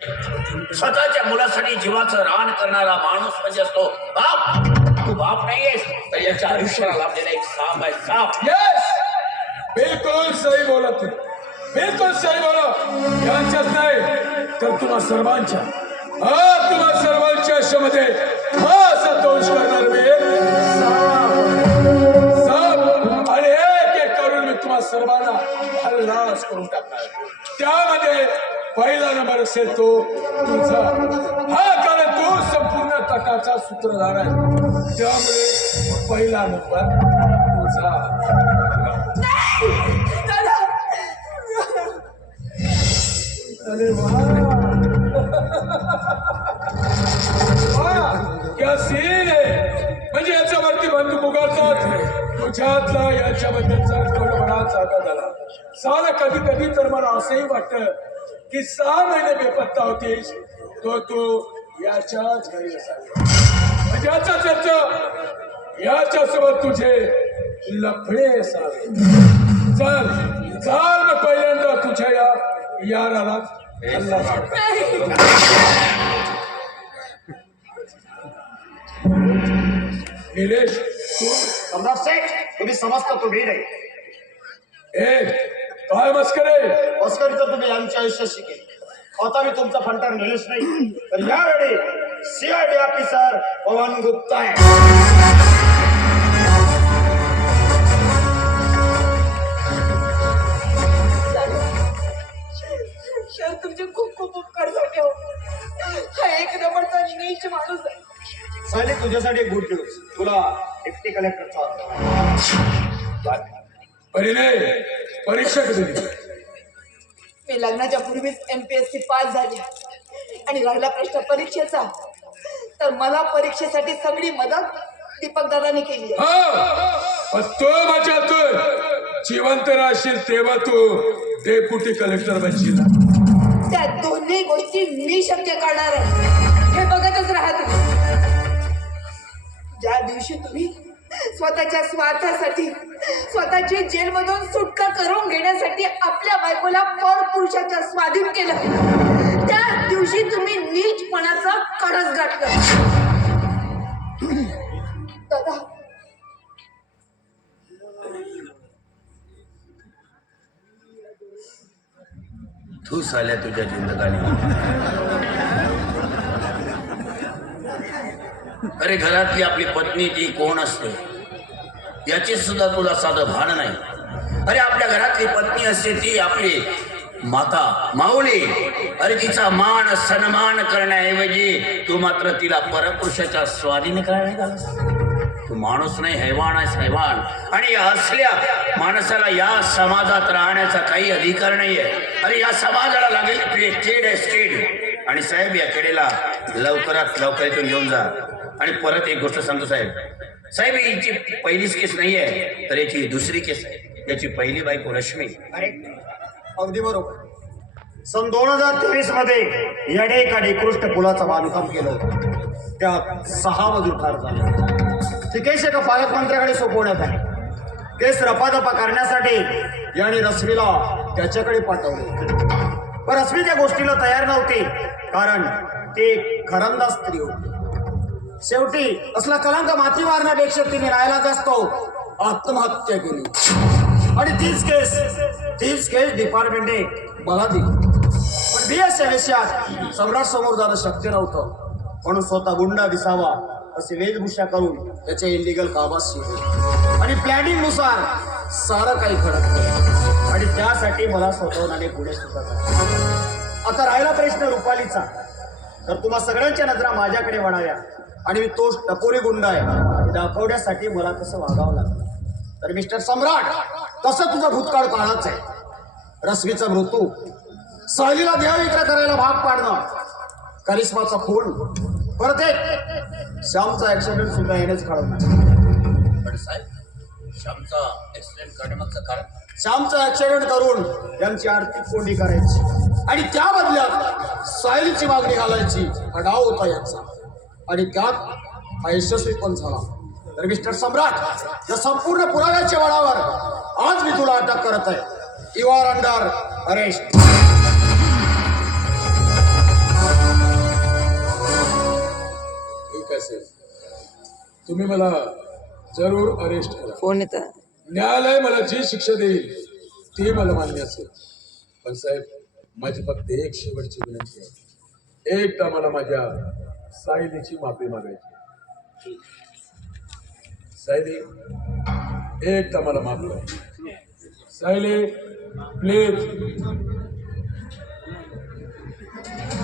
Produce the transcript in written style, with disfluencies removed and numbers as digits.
स्वतःच्या मुलासाठी जीवाचं रान करणारा माणूस म्हणजे असतो बाप. तू बाप नाहीयेस तर याच्या आयुष्याला लाभलेला एक साप आहे, साप. यस, बिलकुल सही बोलत, बिलकुल सही बोलत. यांच्याच नाही तर तुम्हा सर्वांच्या तुम्हा सर्वांच्या आयुष्यामध्ये असा दोष करणार मी साप, आणि एक एक करून मी तुम्हा सर्वांना हल्लास करून टाकणार. त्यामध्ये पहिला नंबर असेल तो तुझा. कारण तो संपूर्ण तटाचा सूत्रधार आहे, त्यामुळे पहिला नंबर तुझा. अरे क्या सीन आहे. म्हणजे याच्यावरती बंदूक उगारतात. तुझ्यातला याच्याबद्दलचा गडबडा जागा झाला. साला कधी कधी तर मला असंही वाटतं की 6 महिने बेपत्ता होतीस तो तू याच्याच घरी असावी. म्हणजे याचाच अर्थ याच्यासोबत तुझे लफडे असावे. चल चल, मग पहिल्यांदा तुझ्या या याराला निलेश तू सम्राट सेठ, तुम्ही समजता तो ढीड आहे. काय मस्करे. मस्करी तर तुम्ही आमच्या आयुष्यात शिकेल. आता मी तुमचा फंटार निलेश नाही तर यावेळी सीआयडी ऑफिसर पवन गुप्ता आहे. सर तुमचे खूप खूप उपकार झाले हो. हा एक नंबरचा नीच माणूस आहे. सायली, तुझ्यासाठी एक गुड न्यूज. तुला डिप्टी कलेक्टरचा परीक्षा कधी दिली? मी लग्नाच्या पूर्वीच MPSC पास झाली आणि राहिला प्रश्न परीक्षेचा, तर मला परीक्षेसाठी सगळी मदत दीपक दादाने केली. तो माझ्या जिवंत राहशील तेव्हा तू डेप्युटी कलेक्टर बनशील. त्या दोन्ही गोष्टी मी शक्य करणार आहे, हे बघतच राहा तुम्ही. ज्या दिवशी तुम्ही स्वतःच्या स्वार्थासाठी, स्वतःची जेलमधून सुटका करून घेण्यासाठी आपल्या बायकोला पर पुरुषाच्या स्वाधीन केलं, त्या दिवशी तुम्ही नीचपणाचा कळस गाठला. दादा, तू साल्या तुझ्या जिंदगानी. अरे घरातली आपली पत्नी ती कोण असते याची सुद्धा तुला साधं भान नाही. अरे आपल्या घरातली पत्नी असते ती आपली माता, माऊली. अरे तिचा मान सन्मान करण्याऐवजी तू मात्र तिला परपुरुषाच्या स्वाधीन करायला निघालास. तू माणूस नाही, हैवान आहेस, हैवान. आणि या असल्या माणसाला या समाजात राहण्याचा काही अधिकार नाहीये. अरे या समाजाला लागेल स्टेड आहे, स्टेड. आणि साहेब या खेडेला लवकरात लवकर इथून घेऊन जा. आणि परत एक गोष्ट सांगतो साहेब, साहेब याची पहिलीच केस नाहीये तर याची दुसरी केस आहे. याची पहिली बायको रश्मी. अरे अगदी बरोबर. सन 2023 मध्ये याने एका निकृष्ट पुलाचं बांधकाम केलं होतं. त्यात 6 मजूर ठार झाले. ती केस एका पालकमंत्र्याकडे सोपवण्यात आली. केस रपादपा करण्यासाठी याने रश्मीला त्याच्याकडे पाठवले. पण रश्मी त्या गोष्टीला तयार नव्हती, कारण ती एक घरंदाज स्त्री होती. शेवटी असला कलंक माती मारण्यापेक्षा तिने राहायला असतो आत्महत्या केली. आणि तीच केस डिपार्टमेंटने मला दिली. पण BS या विषयात सम्राट समोर जाणं शक्य नव्हतं, म्हणून स्वतः गुंडा दिसावा असे वेशभूषा करून त्याच्या इलिगल कामात शिकले आणि प्लॅनिंग नुसार सारं काही घडत. आणि त्यासाठी मला स्वतःने पुढे सुद्धा. आता राहिला प्रश्न रुपालीचा, तर तुम्हा सगळ्यांच्या नजरा माझ्याकडे वळाव्या आणि मी तोच टपोरी गुंडा आहे हे दाखवण्यासाठी मला तसं वागावं लागलं. तर मिस्टर सम्राट, तसं तुझा भूतकाळ काळाच आहे. रश्मीचा मृत्यू, सहलीला देहविक्रय करायला भाग पाडणं, करिश्माचा खून, परत एक श्यामचा ऍक्सिडेंट सुद्धा यानेच घडवणार. पण साहेब, श्यामचा ऍक्सिडेंट करण्यामागचं कारण? श्यामचा ऍक्सिडेंट करून यांची आर्थिक कोंडी करायची आणि त्या बदल्यात सायलीची मागणी घालायची हा डाव होता यांचा. आणि त्यात हा यशस्वी पण झाला. तर मिस्टर सम्राट, या संपूर्ण पुराव्याच्या बळावर आज मी तुला अटक करत आहे. You are under arrest. तुम्ही मला जरूर अरेस्ट करा. फोन येतात. न्यायालय मला जी शिक्षा देईल ती मला मान्य असेल. पण साहेब, माझी फक्त एक शेवटची विनंती आहे. एकदा मला माझ्या सायलीची माफी मागायची. सायली, एकदा मला माफ कर. सायली, प्लीज